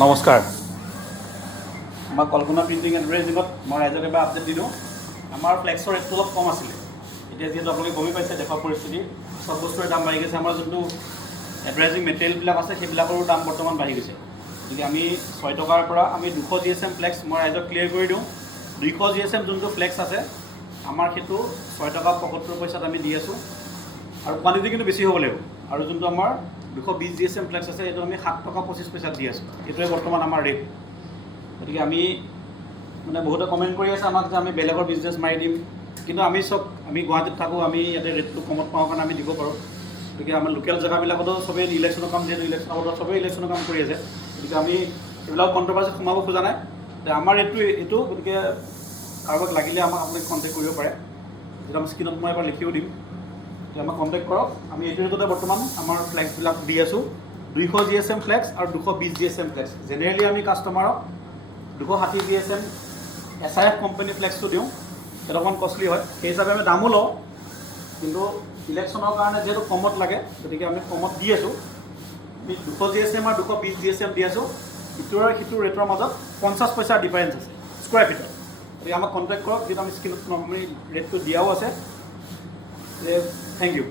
নমস্কাৰ। আমাৰ কল্পনা প্ৰিণ্টিং এডভাৰটাইজিঙত মই ৰাইজক এবাৰ আপডেট দি দিওঁ। আমাৰ ফ্লেক্সৰ ৰেটটো অলপ কম আছিলে। এতিয়া যিহেতু আপোনালোকে গমেই পাইছে দেশৰ পৰিস্থিতি, চব বস্তুৰে দাম বাঢ়ি গৈছে। আমাৰ যোনটো এডভাৰটাইজিং মেটেৰিয়েলবিলাক আছে সেইবিলাকৰো দাম বৰ্তমান বাঢ়ি গৈছে। গতিকে আমি 6 টকাৰ পৰা আমি 200 GSM ফ্লেক্স মই ৰাইজক ক্লিয়াৰ কৰি দিওঁ। 200 GSM যোনটো ফ্লেক্স আছে আমাৰ সেইটো 6 টকা 75 পইচাত আমি দি আছোঁ, আৰু কোৱান্টিটি কিন্তু বেছি হ'ব লাগিব। আৰু যোনটো আমাৰ 220 GSM ফ্লেক্স আছে এইটো আমি 7 টকা 25 পইচাত দি আছোঁ। এইটোৱে বৰ্তমান আমাৰ ৰেট। গতিকে আমি বহুতে কমেণ্ট কৰি আছে আমাক যে আমি বেলেগৰ বিজনেছ মাৰি দিম, কিন্তু আমি গুৱাহাটীত থাকোঁ, আমি ইয়াতে ৰেটটো কমত পাওঁ কাৰণে আমি দিব পাৰোঁ। গতিকে আমাৰ লোকেল জেগাবিলাকতো চবেই ইলেকশ্যনৰ কাম, যিহেতু ইলেকশ্যনৰ বতৰত চবেই ইলেকশ্যনৰ কাম কৰি আছে। গতিকে আমি এইবিলাক কণ্ট্ৰভাৰ্চিত সোমাব খোজা নাই। আমাৰ ৰেটটো এইটো, গতিকে কাৰোবাক লাগিলে আপোনালোকে কণ্টেক্ট কৰিব পাৰে। যিটো আমি স্ক্ৰীণত মই এবাৰ লিখিও দিম, এতিয়া আমাক কণ্টেক্ট কৰক। আমি এইটো ৰেটতে বৰ্তমান আমাৰ ফ্লেক্সবিলাক দি আছোঁ। 200 GSM ফ্লেক্স আৰু 220 GSM ফ্লেক্স। জেনেৰেলি আমি কাষ্টমাৰক 260 GSM SIF কোম্পানী ফ্লেক্সটো দিওঁ, সেইটো অকণমান কষ্টলি হয়, সেই হিচাপে আমি দামো লওঁ। কিন্তু ইলেকশ্যনৰ কাৰণে যিহেতু কমত লাগে, গতিকে আমি কমত দি আছোঁ। আমি 200 GSM আৰু 220 GSM দি আছোঁ। ইটোৰ আৰু সিটোৰ ৰেটৰ মাজত 50 পইচাৰ ডিফাৰেঞ্চ আছে স্কুৱাৰ ফিটত। গতিকে আমাক কণ্টেক্ট কৰক, যিটো আমি স্ক্ৰীণত আমি ৰেটটো দিয়াও আছে। Thank U.